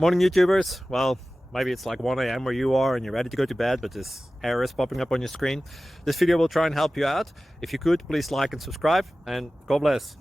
Morning YouTubers. Well, maybe it's like 1 a.m. where you are and you're ready to go to bed, but this error is popping up on your screen. This video will try and help you out. If you could, please like and subscribe, and God bless.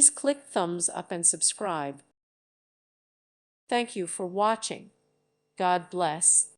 Please click thumbs up and subscribe. Thank you for watching. God bless.